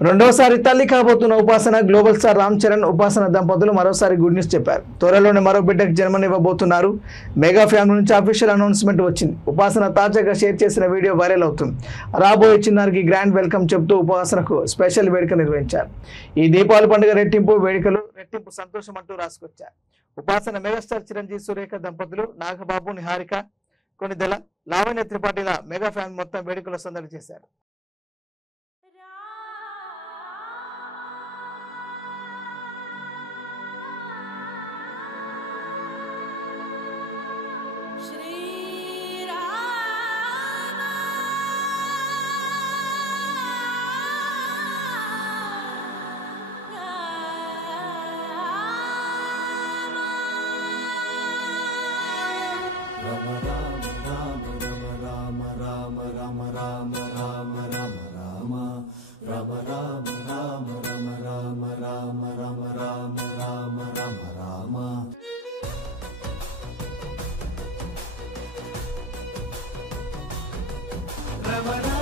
రెండోసారి తల్లి కాబోతున్న ఉపాసన గ్లోబల్ స్టార్ రామ్ చరణ్ ఉపాసన దంపతులు మరోసారి గుడ్ న్యూస్ చెప్పారు. త్వరలోనే మరో బిడ్డకు జన్మనివ్వబోతున్నారు. మెగా ఫ్యామిలీ నుంచి అఫీషియల్ అనౌన్స్మెంట్ వచ్చింది. ఉపాసన తాజాగా షేర్ చేసిన వీడియో వైరల్ అవుతుంది. రాబోయే చిన్నారికి గ్రాండ్ వెల్కమ్ చెబుతూ ఉపాసనకు స్పెషల్ వేడుక నిర్వహించారు. ఈ దీపావళి పండుగ రెట్టింపు వేడుకలు రెట్టింపు సంతోషం అంటూ రాసుకొచ్చారు. ఉపాసన మెగాస్టార్ చిరంజీవి సురేఖ దంపతులు నాగబాబు నిహారిక కొనిదెల లావణ్య త్రిపాఠిల మెగా ఫ్యామిలీ మొత్తం వేడుకలు సందడి చేశారు. Rama